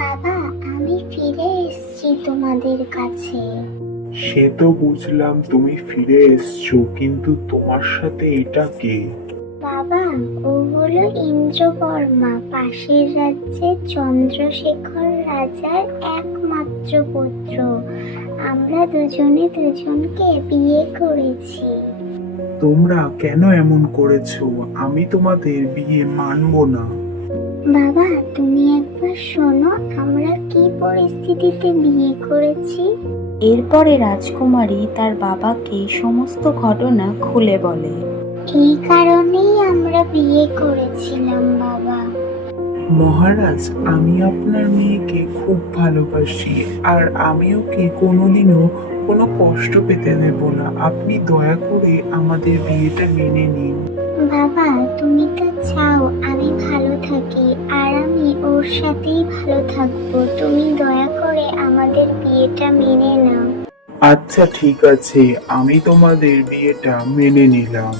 বাবা, আমি ফিরে এসেছি তোমাদের কাছে। সে তো বুঝলাম তুমি ফিরে এসছো, কিন্তু তোমার সাথে এটা কে? বাবা, ও হলো ইন্দ্রবর্মা, পাশের রাজ্যে চন্দ্রশেখর রাজার একমাত্র পুত্র। আমরা দুজনে দুজনকে বিয়ে করেছি। তোমরা কেন এমন করেছো? আমি তোমাদের বিয়ে মানবো না। বাবা, তুমি একবার শোনো আমরা কি পরিস্থিতিতে বিয়ে করেছি। এরপরে রাজকুমারী তার বাবাকে সমস্ত ঘটনা খুলে বলে। এই কারণেই আমরা বিয়ে করেছিলাম বাবা। মহারাজ, আমি আপনার মেয়েকে খুব ভালোবাসি, আর আমি ওকে কোনোদিনও কোনো কষ্ট পেতে দেব না। আপনি দয়া করে আমাদের বিয়েটা মেনে নিন। বাবা, তুমি তো চাও আমি ভালো থাকি, আর আমি ওর সাথেই ভালো থাকবো। তুমি দয়া করে আমাদের বিয়েটা মেনে নাও। আচ্ছা ঠিক আছে, আমি তোমাদের বিয়েটা মেনে নিলাম।